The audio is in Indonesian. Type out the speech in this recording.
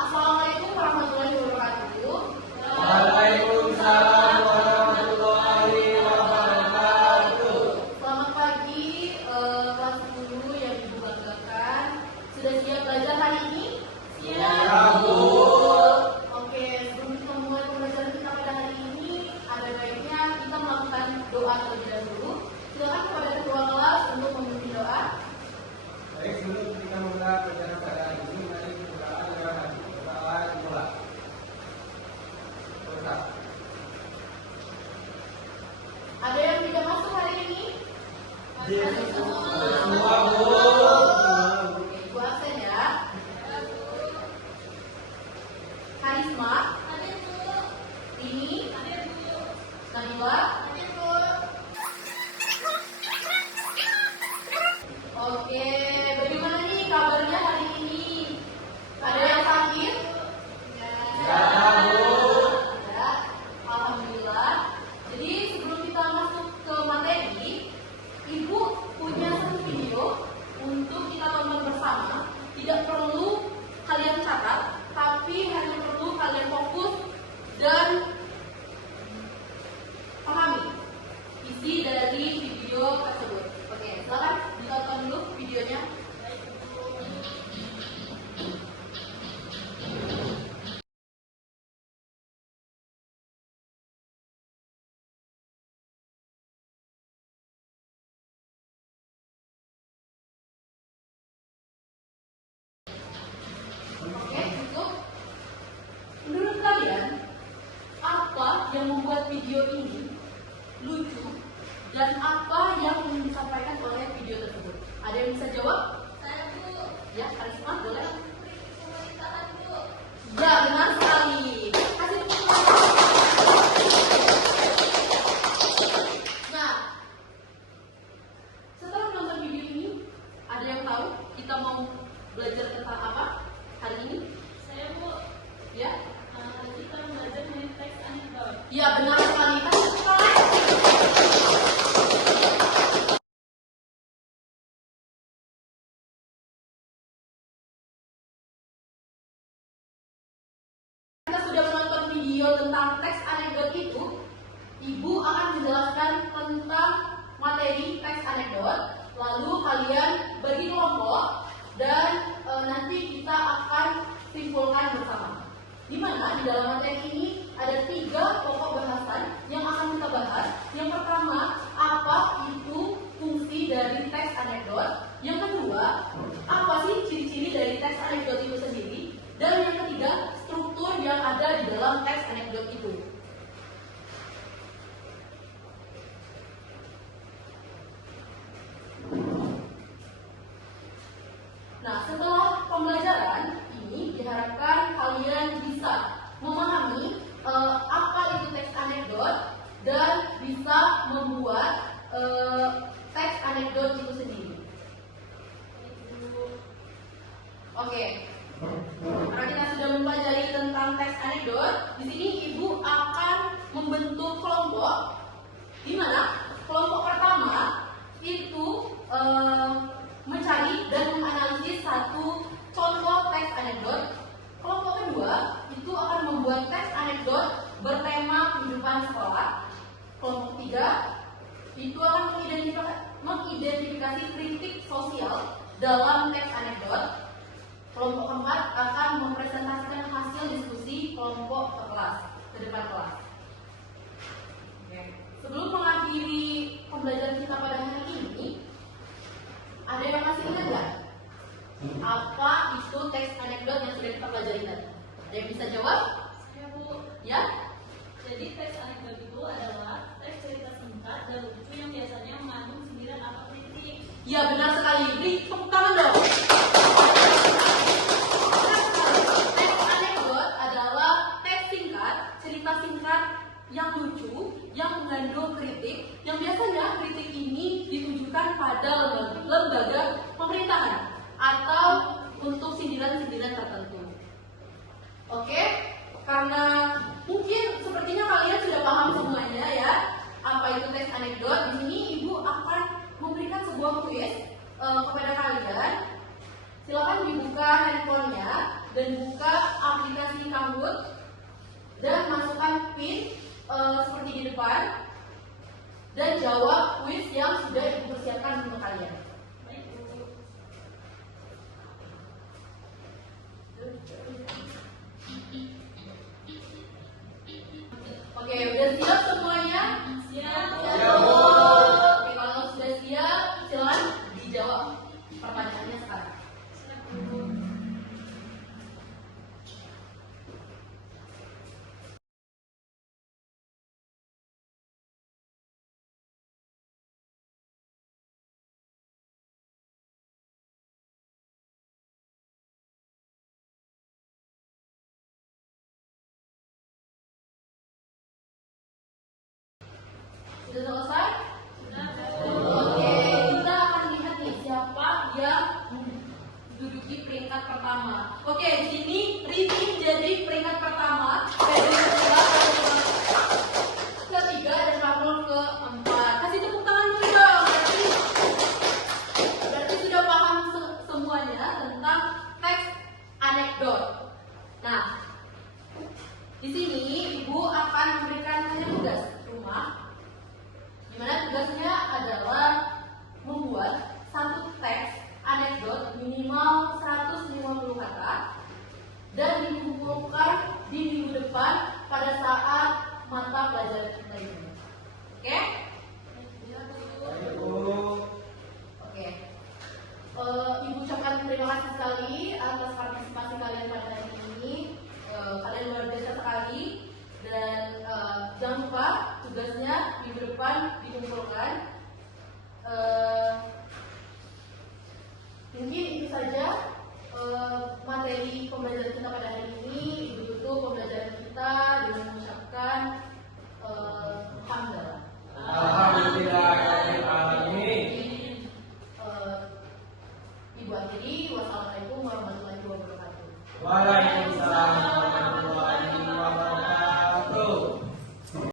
Assalamualaikum warahmatullahi wabarakatuh. Waalaikumsalam warahmatullahi wabarakatuh. Selamat pagi kelas 10 yang Ibu banggakan. Sudah siap belajar hari ini? Siap, Bu. Oke, sebelum kita mulai pembelajaran kita pada hari ini, ada baiknya kita melakukan doa terlebih dahulu. Silakan kepada ketua kelas untuk memimpin doa. Baik, sebelum kita memulai pelajaran pada hari ini, mari kita berdoa dengan hati. Berdoa dimulai. Berdoa. Ada yang tidak masuk hari ini? Semua, Bu. Oke, Ibu absen ya. Karisma, ini, Nabila. Oke, bagaimana nih kabarnya hari ini? Ada yang sakit? Ya, Bu. Ada. Alhamdulillah. Jadi sebelum kita masuk ke materi, Ibu punya satu video untuk kita tonton bersama. Tidak perlu kalian catat, tapi hanya perlu kalian fokus dan pahami isi dari video tersebut. Oke, silakan ditonton dulu videonya. Oke, cukup. Menurut kalian, apa yang membuat video ini lucu dan apa yang ingin disampaikan oleh video tersebut? Ada yang bisa jawab? Saya, Bu. Ya, Karisma, boleh? Pemerintahan, Bu. Ya, benar sekali. Kasih tepuk tangan. Nah, setelah menonton video ini, ada yang tahu kita mau belajar tentang apa hari ini? Saya, Bu. Ya, Kita belajar mengenai teks anekdot. ya benar sekali. Kasih tepuk tangan. Kita sudah menonton video tentang teks anekdot itu, Ibu akan menjelaskan tentang materi teks anekdot, lalu kalian bagi kelompok dan nanti kita akan simpulkan bersama. Di mana di dalam materi ini ada 3 pokok bahasan yang akan kita bahas. Yang pertama, apa itu fungsi dari teks anekdot? Yang kedua, apa sih ciri-ciri dari teks anekdot itu sendiri? Dan yang ketiga, struktur yang ada di dalam teks anekdot itu. Nah, setelah pembelajaran ini diharapkan kalian bisa memahami apa itu teks anekdot dan bisa membuat teks anekdot itu sendiri. Oke. Karena kita sudah mempelajari tentang teks anekdot, di sini Ibu akan membentuk kelompok, di mana kelompok pertama itu mencari dan menganalisis satu contoh teks anekdot. Kelompok kedua itu akan membuat teks anekdot bertema kehidupan sekolah. Kelompok ketiga itu akan mengidentifikasi kritik sosial dalam teks anekdot. Kelompok keempat akan mempresentasikan hasil diskusi kelompok ke depan kelas. Oke. Sebelum mengakhiri pembelajaran kita pada hari ini, ada yang masih ingat nggak? Apa itu teks anekdot yang sudah kita pelajari tadi? Ada yang bisa jawab? Saya, Bu. Ya? Jadi teks anekdot itu adalah teks cerita singkat dan lucu yang biasanya mengandung sindiran atau kritik. Ya, benar sekali. Beri tepuk tangan dong. Teks anekdot adalah teks singkat, cerita singkat yang lucu, yang mengandung kritik, yang biasanya kritik ini ditujukan pada lembaga pemerintahan atau untuk sindiran-sindiran tertentu. Oke, karena mungkin sepertinya kalian sudah paham semuanya ya, apa itu teks anekdot. Di sini Ibu akan memberikan sebuah kuis kepada kalian. Silakan dibuka handphonenya dan buka dan masukkan pin seperti di depan dan jawab kuis yang sudah Ibu persiapkan untuk kalian. Baik, Bu. Oke, udah siap semuanya? Siap. Oke, kalau sudah siap, silakan dijawab pertanyaannya sekarang. Siap, Bu. Sudah selesai? Sudah, Bu. Oke, kita akan lihat nih siapa yang menduduki peringkat pertama. Oke, di sini Rizky menjadi peringkat pertama, Febri ketiga dan Ramon keempat. Kasih tepuk tangan dulu dong. Berarti sudah paham semuanya tentang teks anekdot. Nah, di sini Ibu akan memberikan tugas rumah. Dimana tugasnya adalah membuat satu teks anekdot minimal 150 kata dan dikumpulkan di minggu depan pada saat mata pelajaran kita ini. Oke? Baik, Bu. Oke. Ibu ucapkan terima kasih sekali atas partisipasi kalian pada hari ini. Kalian luar biasa sekali. Dan jangan lupa tugasnya minggu depan dikumpulkan. Mungkin itu saja materi pembelajaran kita pada hari ini. Ibu tutup pembelajaran kita dengan mengucapkan hamdalah. Alhamdulillahirobbilalamin. Ibu akhiri, wassalamualaikum warahmatullahi wabarakatuh. Waalaikumsalam.